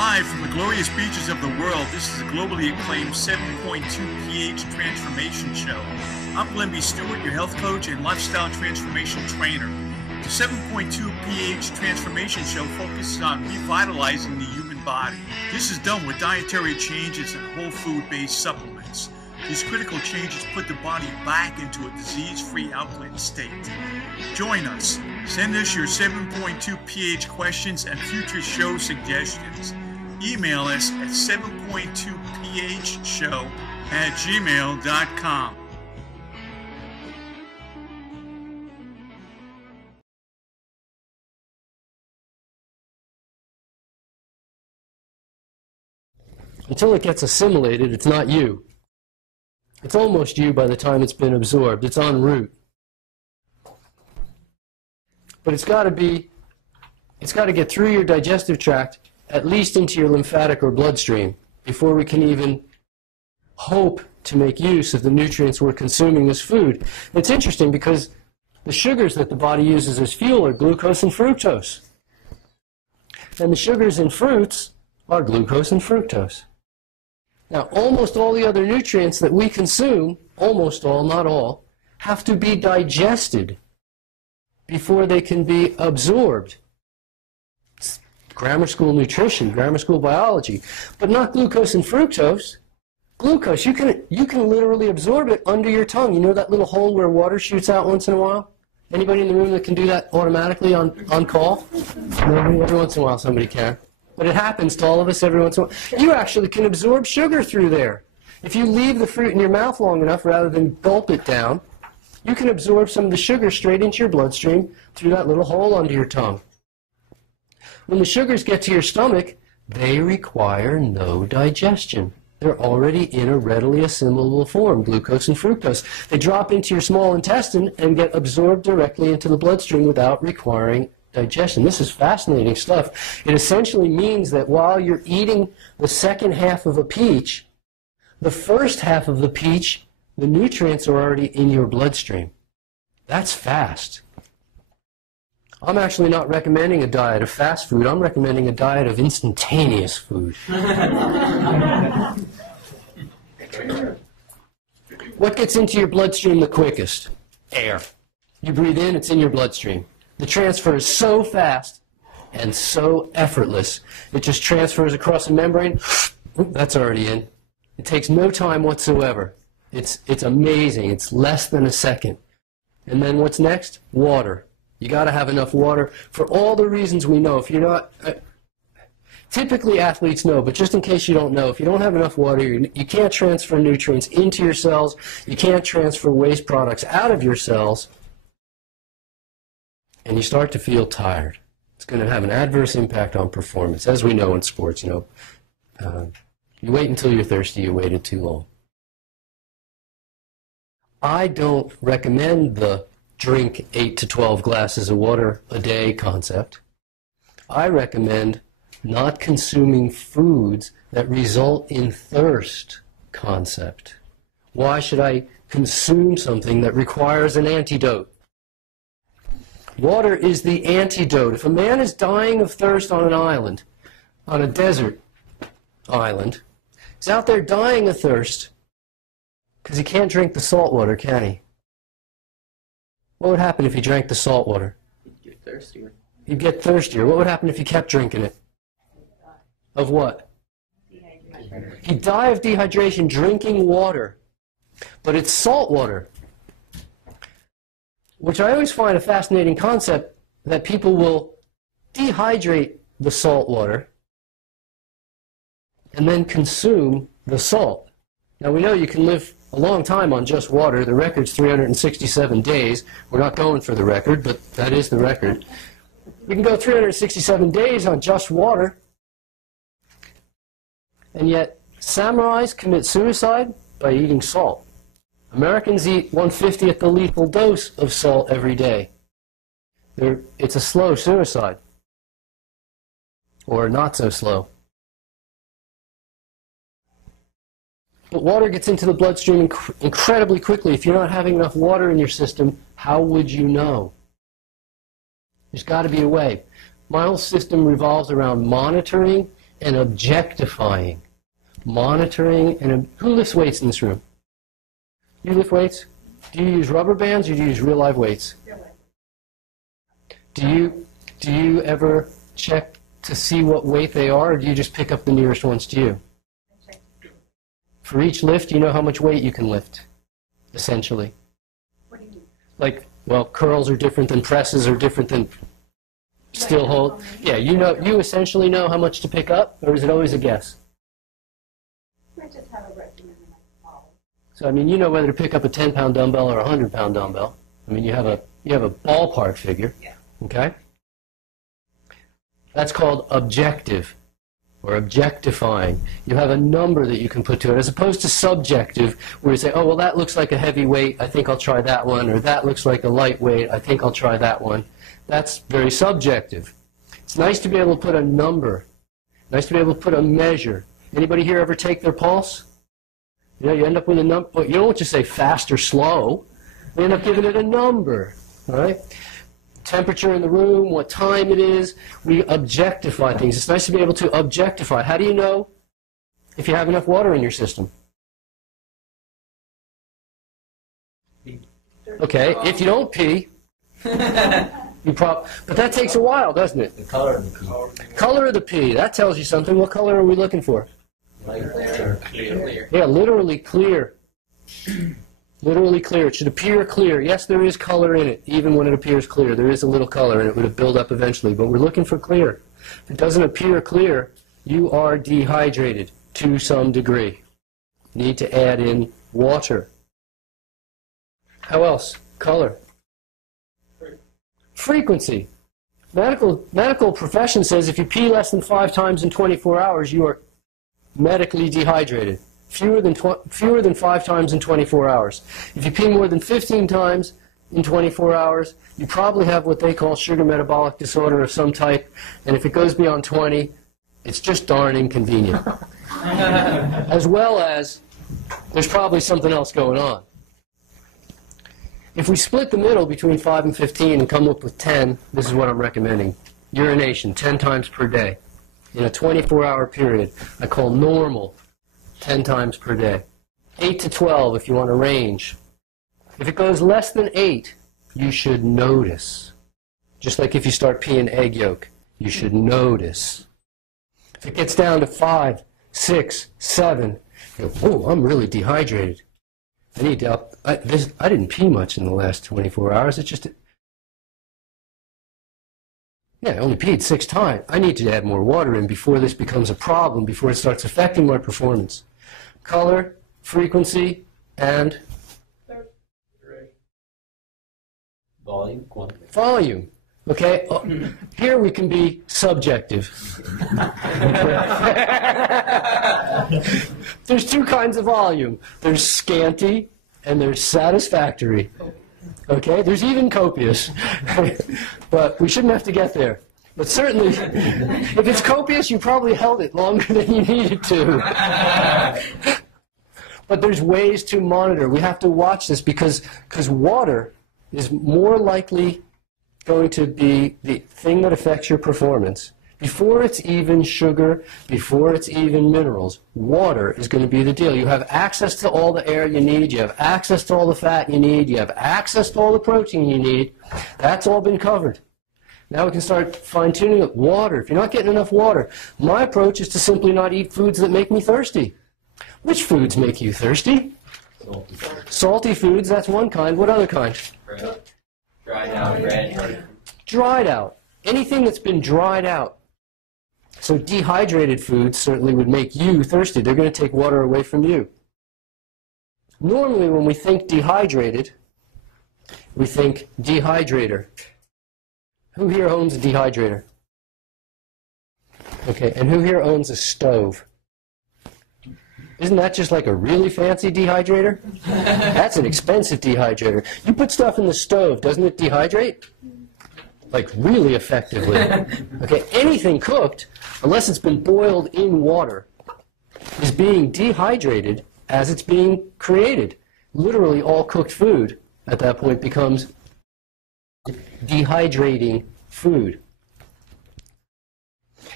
Live from the glorious beaches of the world, this is a globally acclaimed 7.2 pH transformation show. I'm Glenn B. Stewart, your health coach and lifestyle transformation trainer. The 7.2 pH transformation show focuses on revitalizing the human body. This is done with dietary changes and whole food-based supplements. These critical changes put the body back into a disease-free alkaline state. Join us. Send us your 7.2 pH questions and future show suggestions. Email us at 7.2phshow@gmail.com. Until it gets assimilated, it's not you. It's almost you by the time it's been absorbed. It's en route. But it's got to get through your digestive tract, at least into your lymphatic or bloodstream, before we can even hope to make use of the nutrients we're consuming as food. It's interesting because the sugars that the body uses as fuel are glucose and fructose. And the sugars in fruits are glucose and fructose. Now, almost all the other nutrients that we consume, almost all, not all, have to be digested before they can be absorbed. It's grammar school nutrition, grammar school biology, but not glucose and fructose. Glucose, you can literally absorb it under your tongue. You know that little hole where water shoots out once in a while? Anybody in the room that can do that automatically on call? Every once in a while somebody can. But it happens to all of us every once in a while. You actually can absorb sugar through there. If you leave the fruit in your mouth long enough rather than gulp it down, you can absorb some of the sugar straight into your bloodstream through that little hole under your tongue. When the sugars get to your stomach, they require no digestion. They're already in a readily assimilable form, glucose and fructose. They drop into your small intestine and get absorbed directly into the bloodstream without requiring digestion. This is fascinating stuff. It essentially means that while you're eating the second half of a peach, the first half of the peach, the nutrients are already in your bloodstream. That's fast. I'm actually not recommending a diet of fast food. I'm recommending a diet of instantaneous food. What gets into your bloodstream the quickest? Air. You breathe in, it's in your bloodstream. The transfer is so fast and so effortless. It just transfers across the membrane. That's already in. It takes no time whatsoever. It's amazing. It's less than a second. And then what's next? Water. You got to have enough water for all the reasons we know. If you're not, typically athletes know, but just in case you don't know, if you don't have enough water, you can't transfer nutrients into your cells. You can't transfer waste products out of your cells. And you start to feel tired. It's going to have an adverse impact on performance, as we know in sports. You wait until you're thirsty, you waited too long. I don't recommend the drink 8 to 12 glasses of water a day concept. I recommend not consuming foods that result in thirst concept. Why should I consume something that requires an antidote? Water is the antidote. If a man is dying of thirst on an island, on a desert island, he's out there dying of thirst because he can't drink the salt water, can he? What would happen if he drank the salt water? He'd get thirstier. He'd get thirstier. What would happen if he kept drinking it? Of what? Dehydration. He'd die of dehydration drinking water. But it's salt water, which I always find a fascinating concept, that people will dehydrate the salt water and then consume the salt. Now we know you can live a long time on just water. The record's 367 days. We're not going for the record, but that is the record. We can go 367 days on just water, and yet samurais commit suicide by eating salt. Americans eat 1/50th the lethal dose of salt every day. It's a slow suicide, or not so slow. But water gets into the bloodstream incredibly quickly. If you're not having enough water in your system, how would you know? There's got to be a way. My whole system revolves around monitoring and objectifying. Monitoring and... Who lifts weights in this room? You lift weights? Do you use rubber bands or do you use real live weights? Do you ever check to see what weight they are, or do you just pick up the nearest ones to you? For each lift, you know how much weight you can lift, essentially. What do you mean? Like, well, curls are different than presses are different than still hold. Yeah, you essentially know how much to pick up, or is it always a guess? We just have a regimen and I follow. So, I mean, you know whether to pick up a 10-pound dumbbell or a 100-pound dumbbell. I mean, you have a ballpark figure. Yeah. Okay? That's called objective or objectifying. You have a number that you can put to it, as opposed to subjective, where you say, oh, well, that looks like a heavy weight, I think I'll try that one, or that looks like a lightweight, I think I'll try that one. That's very subjective. It's nice to be able to put a number, nice to be able to put a measure. Anybody here ever take their pulse? You know, you end up with a number. You don't just say fast or slow. You end up giving it a number, all right? Temperature in the room, what time it is. We objectify things. It's nice to be able to objectify. How do you know if you have enough water in your system? Okay, if you don't pee, but that takes a while, doesn't it? The color of the pee. Color of the pee, that tells you something. What color are we looking for? Clear. Yeah, literally clear. Literally clear. It should appear clear. Yes, there is color in it. Even when it appears clear, there is a little color, and it would build up eventually. But we're looking for clear. If it doesn't appear clear, you are dehydrated to some degree. Need to add in water. How else? Color. Frequency. Medical profession says if you pee less than 5 times in 24 hours, you are medically dehydrated. Fewer than 5 times in 24 hours. If you pee more than 15 times in 24 hours, you probably have what they call sugar metabolic disorder of some type, and if it goes beyond 20, it's just darn inconvenient. As well as, there's probably something else going on. If we split the middle between 5 and 15 and come up with 10, this is what I'm recommending. Urination, 10 times per day. In a 24-hour period, I call normal 10 times per day. 8 to 12 if you want a range. If it goes less than 8, you should notice. Just like if you start peeing egg yolk, you should notice. If it gets down to 5, 6, 7, you go, oh, I'm really dehydrated. I need to up. I didn't pee much in the last 24 hours. It's just, yeah, I only peed 6 times. I need to add more water in before this becomes a problem, before it starts affecting my performance. Color, frequency, and Volume, quantity. volume. Okay, here we can be subjective. There's 2 kinds of volume. There's scanty and there's satisfactory. Okay, there's even copious. But we shouldn't have to get there. But certainly, if it's copious, you probably held it longer than you needed to. But there's ways to monitor. We have to watch this because water is more likely going to be the thing that affects your performance. Before it's even sugar, before it's even minerals, water is going to be the deal. You have access to all the air you need, you have access to all the fat you need, you have access to all the protein you need. That's all been covered. Now we can start fine-tuning it. Water. If you're not getting enough water, my approach is to simply not eat foods that make me thirsty. Which foods make you thirsty? Salty foods, that's one kind. What other kind? Dried out bread. Dried out. Anything that's been dried out. So dehydrated foods certainly would make you thirsty. They're going to take water away from you. Normally when we think dehydrated, we think dehydrator. Who here owns a dehydrator? Okay, and who here owns a stove? Isn't that just like a really fancy dehydrator? That's an expensive dehydrator. You put stuff in the stove, doesn't it dehydrate? Like really effectively. Okay, anything cooked, unless it's been boiled in water, is being dehydrated as it's being created. Literally all cooked food at that point becomes dehydrating food.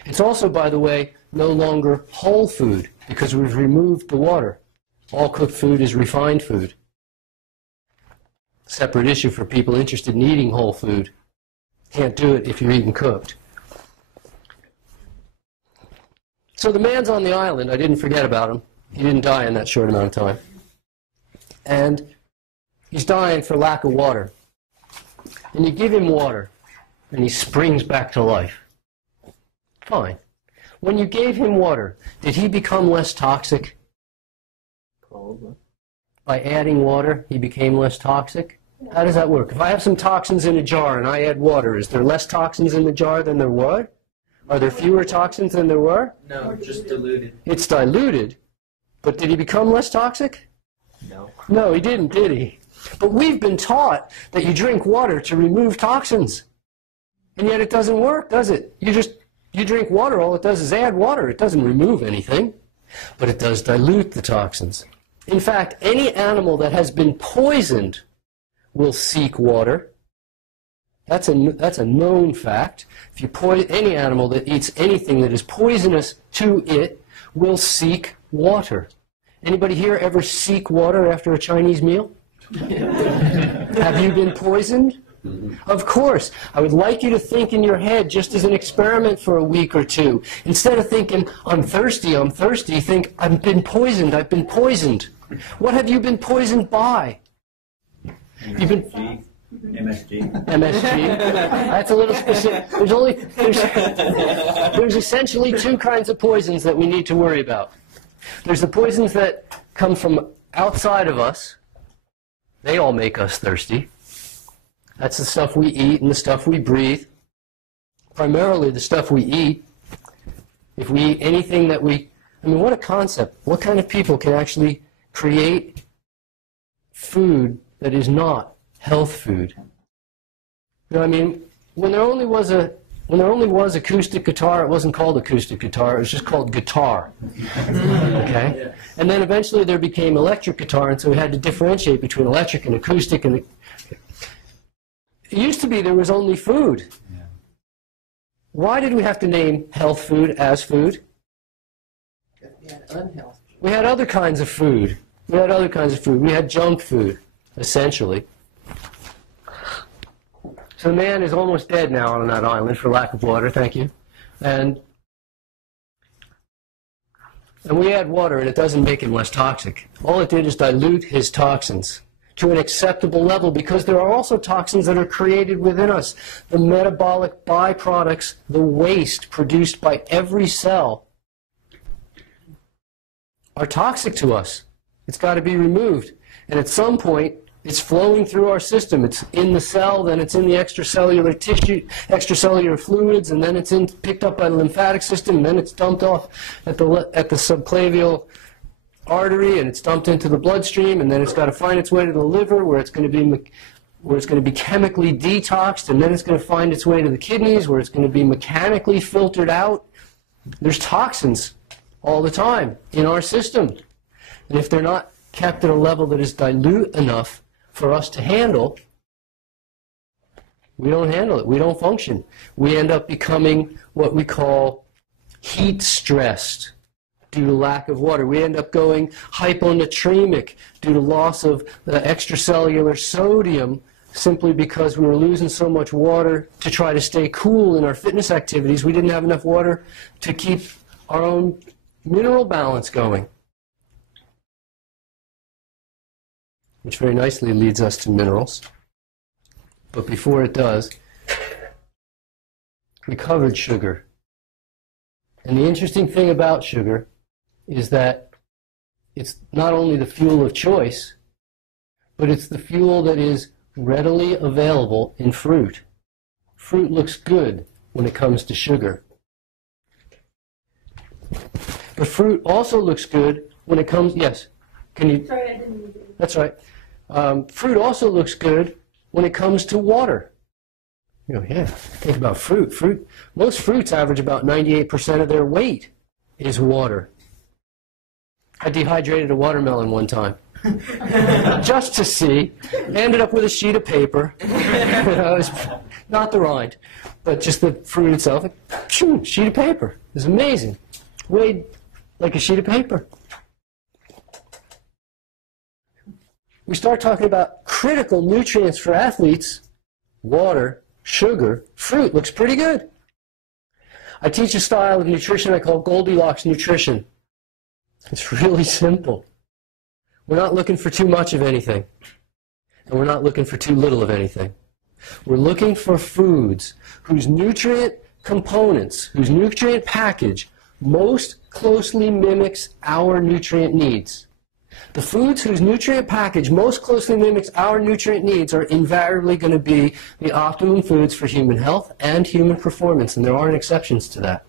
It's also, by the way, no longer whole food because we've removed the water. All cooked food is refined food. Separate issue for people interested in eating whole food. Can't do it if you're eating cooked. So the man's on the island. I didn't forget about him. He didn't die in that short amount of time. And he's dying for lack of water. And you give him water, and he springs back to life. Fine. When you gave him water, did he become less toxic? Probably. By adding water, he became less toxic? How does that work? If I have some toxins in a jar and I add water, is there less toxins in the jar than there were? Are there fewer toxins than there were? No, just diluted. It's diluted. But did he become less toxic? No. No, he didn't, did he? But we've been taught that you drink water to remove toxins. And yet it doesn't work, does it? You drink water, all it does is add water. It doesn't remove anything. But it does dilute the toxins. In fact, any animal that has been poisoned will seek water. That's a known fact. If you any animal that eats anything that is poisonous to it will seek water. Anybody here ever seek water after a Chinese meal? Have you been poisoned? Of course. I would like you to think in your head, just as an experiment for a week or two. Instead of thinking, I'm thirsty, think, I've been poisoned, I've been poisoned. What have you been poisoned by? You've been... MSG. MSG. That's a little specific. There's essentially two kinds of poisons that we need to worry about. There's the poisons that come from outside of us. They all make us thirsty. That's the stuff we eat and the stuff we breathe. Primarily the stuff we eat. If we eat anything that we... I mean, what a concept. What kind of people can actually create food that is not health food? You know, I mean, when there only was acoustic guitar, it wasn't called acoustic guitar, it was just called guitar. Okay? And then eventually there became electric guitar, and so we had to differentiate between electric and acoustic. And it used to be there was only food. Why did we have to name health food as food? We had unhealthy. We had other kinds of food. We had junk food, essentially. So the man is almost dead now on that island for lack of water, thank you. And we add water and it doesn't make him less toxic. All it did is dilute his toxins to an acceptable level, because there are also toxins that are created within us. The metabolic byproducts, the waste produced by every cell, are toxic to us. It's got to be removed. And at some point, it's flowing through our system. It's in the cell, then it's in the extracellular tissue, extracellular fluids, and then it's picked up by the lymphatic system, and then it's dumped off at the subclavial artery, and it's dumped into the bloodstream, and then it's got to find its way to the liver, where it's going to be chemically detoxed, and then it's going to find its way to the kidneys, where it's going to be mechanically filtered out. There's toxins all the time in our system. And if they're not kept at a level that is dilute enough for us to handle, we don't handle it. We don't function. We end up becoming what we call heat stressed due to lack of water. We end up going hyponatremic due to loss of the extracellular sodium, simply because we were losing so much water to try to stay cool in our fitness activities. We didn't have enough water to keep our own mineral balance going. Which very nicely leads us to minerals. But before it does, we covered sugar. And the interesting thing about sugar is that it's not only the fuel of choice, but it's the fuel that is readily available in fruit. Fruit looks good when it comes to sugar. But fruit also looks good when it comes... Yes? Can you... Sorry, I didn't mean to. That's right. Fruit also looks good when it comes to water. You know, yeah, think about fruit. Most fruits average about 98% of their weight is water. I dehydrated a watermelon one time. Just to see. Ended up with a sheet of paper. It was not the rind, but just the fruit itself. Sheet of paper. It was amazing. weighed like a sheet of paper. We start talking about critical nutrients for athletes, water, sugar, fruit looks pretty good. I teach a style of nutrition I call Goldilocks nutrition. It's really simple. We're not looking for too much of anything, and we're not looking for too little of anything. We're looking for foods whose nutrient components, whose nutrient package most closely mimics our nutrient needs. The foods whose nutrient package most closely mimics our nutrient needs are invariably going to be the optimum foods for human health and human performance, and there aren't exceptions to that.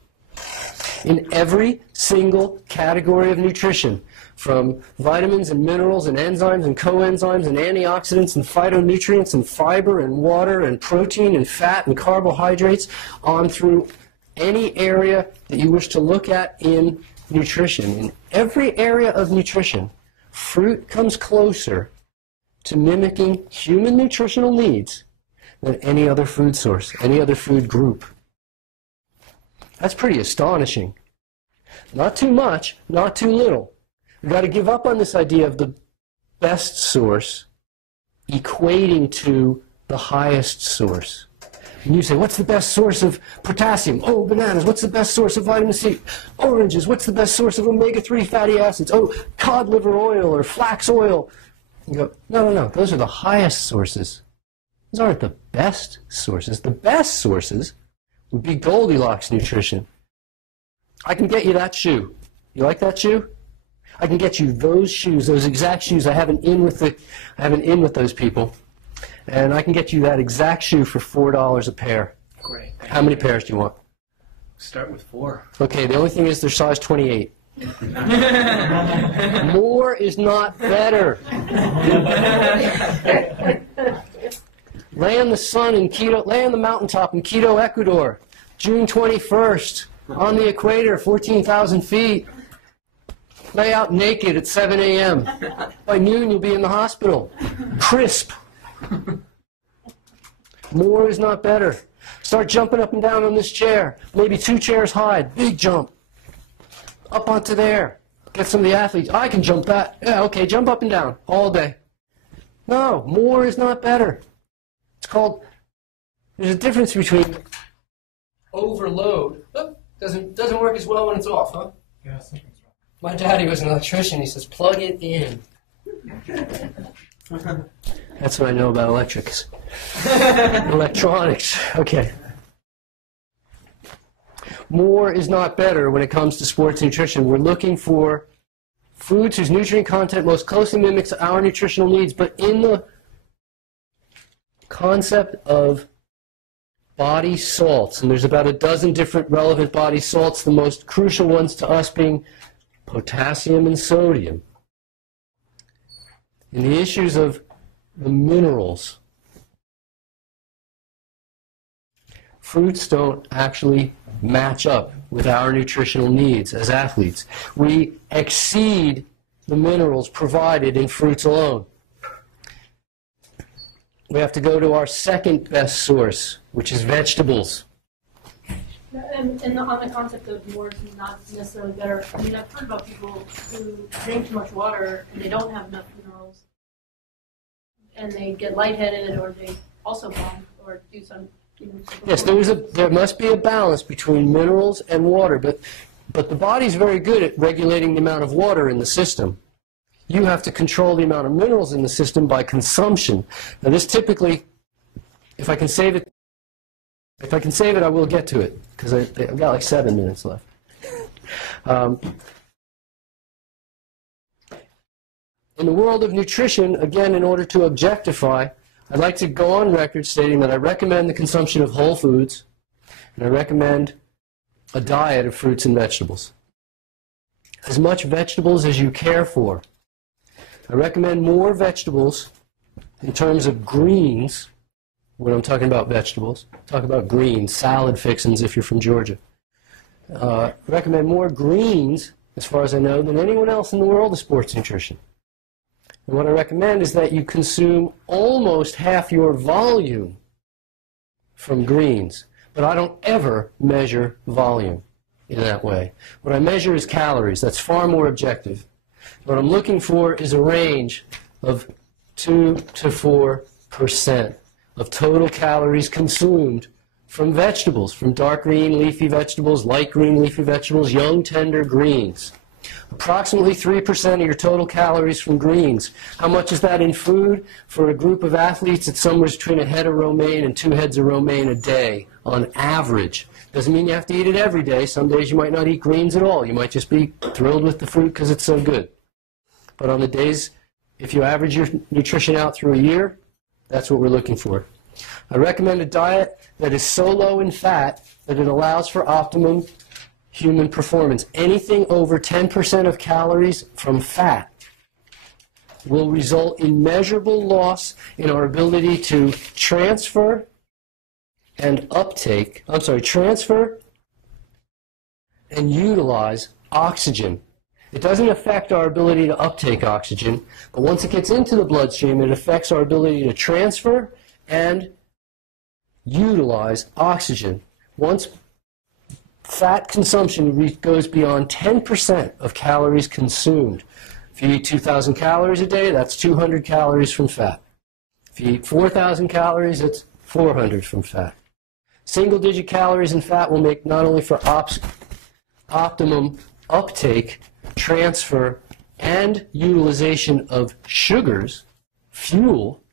In every single category of nutrition, from vitamins and minerals and enzymes and coenzymes and antioxidants and phytonutrients and fiber and water and protein and fat and carbohydrates, on through any area that you wish to look at in nutrition. In every area of nutrition, fruit comes closer to mimicking human nutritional needs than any other food source, any other food group. That's pretty astonishing. Not too much, not too little. We've got to give up on this idea of the best source equating to the highest source. And you say, what's the best source of potassium? Oh, bananas. What's the best source of vitamin C? Oranges. What's the best source of omega-3 fatty acids? Oh, cod liver oil or flax oil. You go, no, no, no. Those are the highest sources. Those aren't the best sources. The best sources would be Goldilocks nutrition. I can get you that shoe. You like that shoe? I can get you those shoes, those exact shoes. I have an in with those people. And I can get you that exact shoe for $4 a pair. Great. How many pairs do you want? Start with 4. Okay, the only thing is they're size 28. More is not better. Lay on the sun in Quito, lay on the mountaintop in Quito, Ecuador, June 21st, on the equator, 14,000 feet. Lay out naked at 7 a.m. By noon, you'll be in the hospital. Crisp. More is not better. Start jumping up and down on this chair. Maybe 2 chairs high. Big jump. Up onto there. Get some of the athletes. I can jump that. Yeah, okay, jump up and down all day. No, more is not better. It's called, there's a difference between overload. Oh, doesn't work as well when it's off, huh? Yeah, something's wrong. My daddy was an electrician. He says, plug it in. That's what I know about electrics. Electronics. Okay. More is not better when it comes to sports nutrition. We're looking for foods whose nutrient content most closely mimics our nutritional needs, but in the concept of body salts, and there's about a dozen different relevant body salts, the most crucial ones to us being potassium and sodium. In the issues of the minerals, fruits don't actually match up with our nutritional needs as athletes. We exceed the minerals provided in fruits alone. We have to go to our second best source, which is vegetables. And on the concept of more is not necessarily better, I mean, I've heard about people who drink too much water and they don't have enough minerals, and they get lightheaded, or they also bomb, or do some. Yes, there must be a balance between minerals and water, but the body's very good at regulating the amount of water in the system. You have to control the amount of minerals in the system by consumption. Now this typically, if I can save it, I will get to it, because I've got like 7 minutes left. In the world of nutrition, again, in order to objectify, I'd like to go on record stating that I recommend the consumption of whole foods, and I recommend a diet of fruits and vegetables. As much vegetables as you care for. I recommend more vegetables in terms of greens. When I'm talking about vegetables, talk about greens, salad fixins if you're from Georgia. Recommend more greens, as far as I know, than anyone else in the world of sports nutrition. And what I recommend is that you consume almost half your volume from greens. But I don't ever measure volume. in that way. What I measure is calories. That's far more objective. What I'm looking for is a range of 2 to 4% of total calories consumed from vegetables, from dark green leafy vegetables, light green leafy vegetables, young tender greens. Approximately 3% of your total calories from greens. How much is that in food? For a group of athletes, it's somewhere between a head of romaine and 2 heads of romaine a day on average. Doesn't mean you have to eat it every day. Some days you might not eat greens at all. You might just be thrilled with the fruit because it's so good. But on the days, if you average your nutrition out through a year, that's what we're looking for. I recommend a diet that is so low in fat that it allows for optimum human performance. Anything over 10% of calories from fat will result in measurable loss in our ability to transfer and transfer and utilize oxygen. It doesn't affect our ability to uptake oxygen, but once it gets into the bloodstream, it affects our ability to transfer and utilize oxygen. Once fat consumption goes beyond 10% of calories consumed. If you eat 2,000 calories a day, that's 200 calories from fat. If you eat 4,000 calories, it's 400 from fat. Single-digit calories in fat will make not only for optimum uptake, transfer, and utilization of sugars, fuel,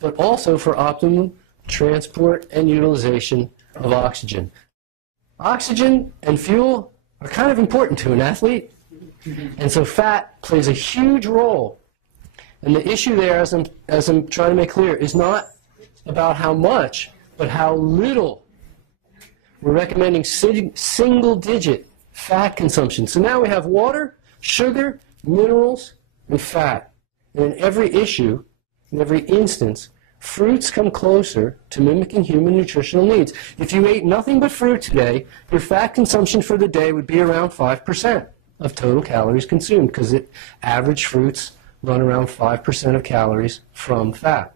but also for optimum transport and utilization of oxygen. Oxygen and fuel are kind of important to an athlete, and so fat plays a huge role. And the issue there, as I'm trying to make clear, is not about how much, but how little. We're recommending single-digit fat consumption. So now we have water, sugar, minerals, and fat. And in every issue, in every instance, fruits come closer to mimicking human nutritional needs. If you ate nothing but fruit today, your fat consumption for the day would be around 5% of total calories consumed, because average fruits run around 5% of calories from fat.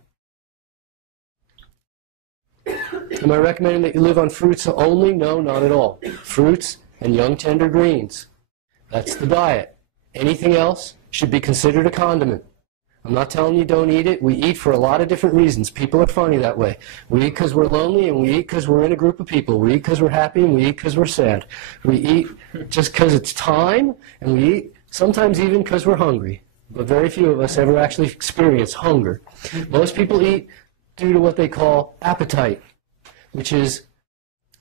Am I recommending that you live on fruits only? No, not at all. Fruits and young tender greens. That's the diet. Anything else should be considered a condiment. I'm not telling you don't eat it. We eat for a lot of different reasons. People are funny that way. We eat because we're lonely, and we eat because we're in a group of people. We eat because we're happy, and we eat because we're sad. We eat just because it's time, and we eat sometimes even because we're hungry. But very few of us ever actually experience hunger. Most people eat due to what they call appetite, which is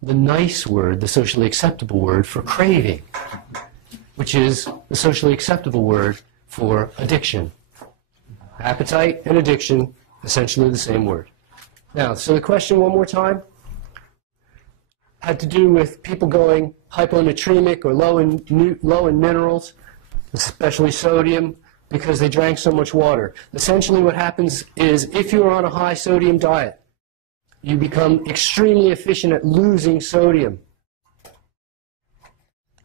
the nice word, the socially acceptable word for craving, which is the socially acceptable word for addiction. Appetite and addiction, essentially the same word. Now, so the question one more time had to do with people going hyponatremic or low in minerals, especially sodium, because they drank so much water. Essentially what happens is if you're on a high sodium diet, you become extremely efficient at losing sodium.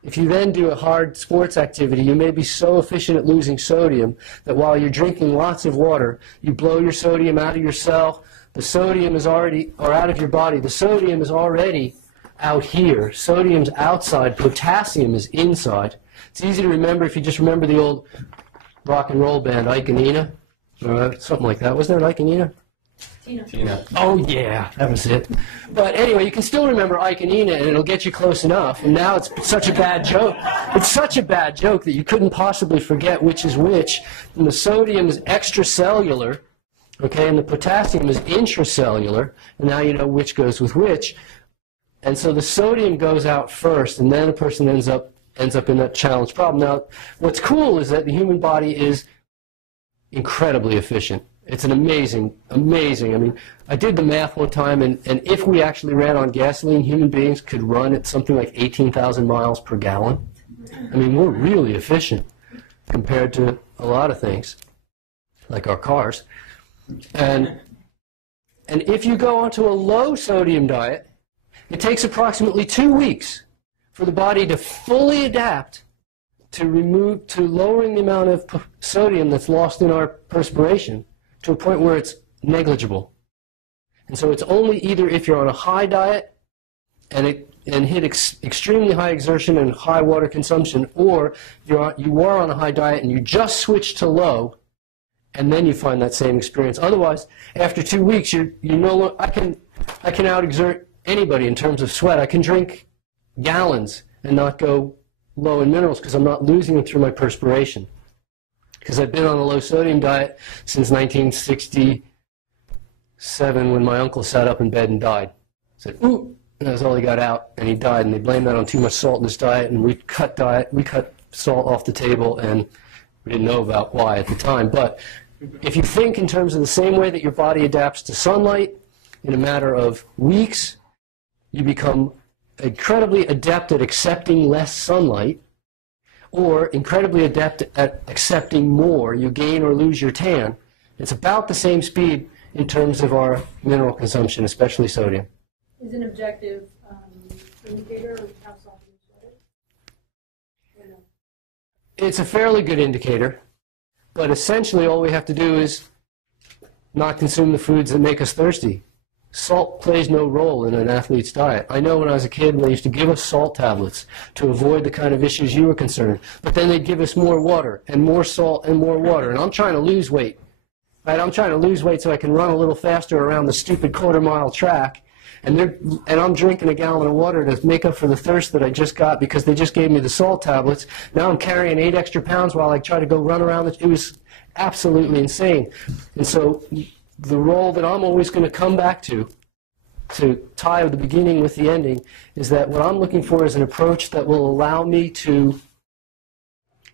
If you then do a hard sports activity, you may be so efficient at losing sodium that while you're drinking lots of water, you blow your sodium out of your cell. The sodium is already, or out of your body, the sodium is already out here. Sodium's outside, potassium is inside. It's easy to remember if you just remember the old rock and roll band, Ike and Ina, or something like that. Wasn't there an Ike and Ina? Tina. Oh, yeah, that was it. But anyway, you can still remember Ike and Ina, and it'll get you close enough. And now it's such a bad joke. It's such a bad joke that you couldn't possibly forget which is which. And the sodium is extracellular, okay, and the potassium is intracellular. And now you know which goes with which. And so the sodium goes out first, and then a person ends up in that challenge problem. Now, what's cool is that the human body is incredibly efficient. It's an amazing. I mean, I did the math one time, and if we actually ran on gasoline, human beings could run at something like 18,000 miles per gallon. I mean, we're really efficient compared to a lot of things, like our cars. And if you go onto a low sodium diet, it takes approximately 2 weeks for the body to fully adapt to lowering the amount of sodium that's lost in our perspiration to a point where it's negligible. And so it's only either if you're on a high diet and it and hit extremely high exertion and high water consumption, or you are on a high diet and you just switch to low, and then you find that same experience. Otherwise, after 2 weeks, you know, I can out-exert anybody in terms of sweat. I can drink gallons and not go low in minerals because I'm not losing them through my perspiration. Because I've been on a low-sodium diet since 1967 when my uncle sat up in bed and died. Said, ooh, and that was all he got out, and he died. And they blamed that on too much salt in his diet, and we cut salt off the table, and we didn't know about why at the time. But if you think in terms of the same way that your body adapts to sunlight, in a matter of weeks, you become incredibly adept at accepting less sunlight, or incredibly adept at accepting more. You gain or lose your tan. It's about the same speed in terms of our mineral consumption, especially sodium. Is an objective indicator of how salt is sweated? It's a fairly good indicator, but essentially all we have to do is not consume the foods that make us thirsty. Salt plays no role in an athlete's diet. I know when I was a kid, they used to give us salt tablets to avoid the kind of issues you were concerned, but then they'd give us more water and more salt and more water, and I'm trying to lose weight. Right? I'm trying to lose weight so I can run a little faster around the stupid quarter-mile track, and I'm drinking a gallon of water to make up for the thirst that I just got because they just gave me the salt tablets. Now I'm carrying 8 extra pounds while I try to go run around. It was absolutely insane. And so the role that I'm always going to come back to tie the beginning with the ending, is that what I'm looking for is an approach that will allow me to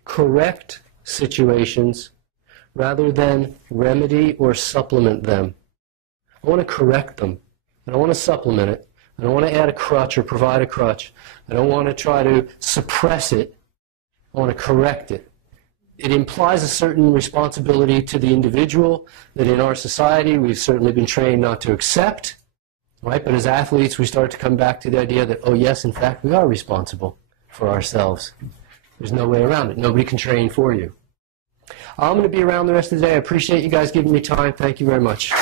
correct situations rather than remedy or supplement them. I want to correct them. I don't want to supplement it. I don't want to add a crutch or provide a crutch. I don't want to try to suppress it. I want to correct it. It implies a certain responsibility to the individual that in our society we've certainly been trained not to accept, right? But as athletes we start to come back to the idea that, oh yes, in fact, we are responsible for ourselves. There's no way around it. Nobody can train for you. I'm going to be around the rest of the day. I appreciate you guys giving me time. Thank you very much.